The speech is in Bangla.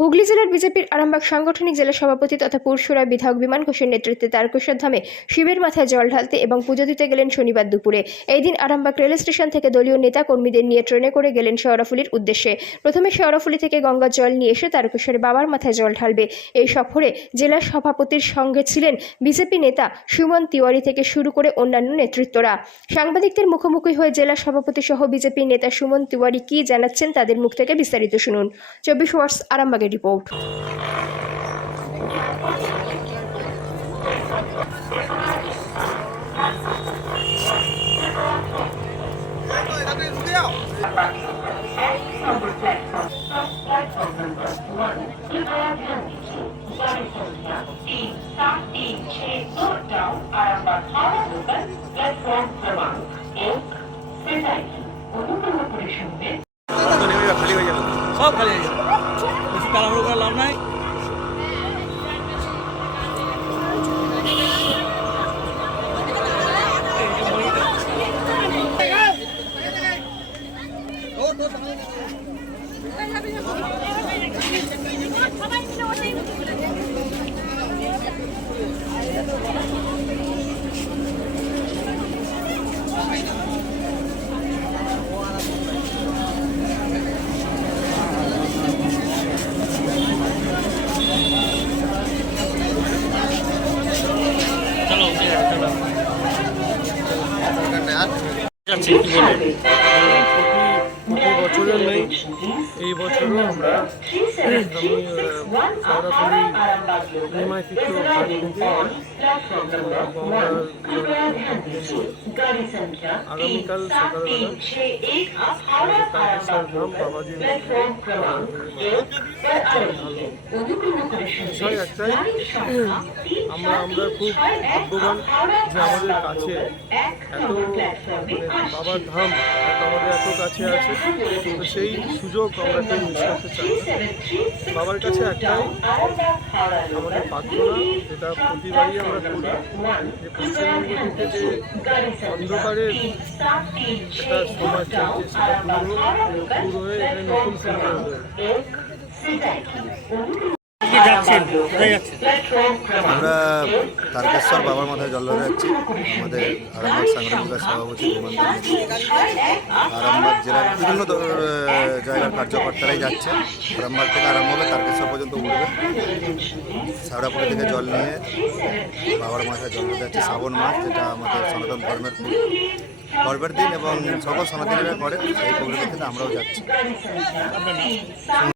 হুগলি জেলার বিজেপির আরামবাগ সাংগঠনিক জেলা সভাপতি তথা পুরসুরা বিধায়ক বিমান ঘোষের নেতৃত্বে তারকেশ্বর ধামে শিবের মাথায় জল ঢালতে এবং পুজো দিতে গেলেন শনিবার দুপুরে। এই দিন আরামবাগ রেল স্টেশন থেকে দলীয় নেতা কর্মীদের নিয়ে ট্রেনে করে গেলেন শেওড়াফুলির উদ্দেশ্যে। প্রথমে শেওড়াফুলি থেকে গঙ্গার জল নিয়ে এসে তারকেশ্বরে বাবার মাথায় জল ঢালবে। এই সফরে জেলা সভাপতির সঙ্গে ছিলেন বিজেপি নেতা সুমন তিওয়ারি থেকে শুরু করে অন্যান্য নেতৃত্বরা। সাংবাদিকদের মুখোমুখি হয়ে জেলা সভাপতি সহ বিজেপি নেতা সুমন তিওয়ারি কি জানাচ্ছেন তাদের মুখ থেকে বিস্তারিত শুনুন। 24 আওয়ার্স আরামবাগের রিপোর্ট। সব খালি হয়ে যাবে, বেশি তাড়াহুড়ো করে লাভ নাই। বছরের নেই, এই বছরও আমরা আগামীকাল সকালবেলা বাবাজির বিষয় একটাই, আমরা খুব ভাগ্যবান যে আমাদের কাছে এত বাবার ধাম আমাদের এত কাছে আছে। তো সেই সুযোগ আমরা কেউ মিস করতে চাই না। বাবার কাছে একটাই আমাদের প্রার্থনা, যেটা প্রতিবারই আমরা করি, যে পশ্চিমবঙ্গ থেকে যে অন্ধকারের একটা সমাজ চলছে সেটা দূর হয়ে এখানে নতুন শুরু হবে। আমরা তারকেশ্বর বাবার মাথায় জল ঢালতে যাচ্ছি। আমাদের আরামবাগ সাংগঠনিক সভাপতি আরামবাগ জেলার বিভিন্ন জায়গার কার্যকর্তারাই যাচ্ছে। আরামবাগ থেকে আরম্ভ হবে, তারকেশ্বর পর্যন্ত উঠবে। শেওড়াফুলি থেকে জল নিয়ে বাবার মাথায় জল ঢালতে যাচ্ছে। শ্রাবণ মাস, যেটা আমাদের সনাতন ধর্মের গর্বের দিন এবং সকল সনাতনীরা করে, সেই পরিপ্রেক্ষিতে আমরাও যাচ্ছি।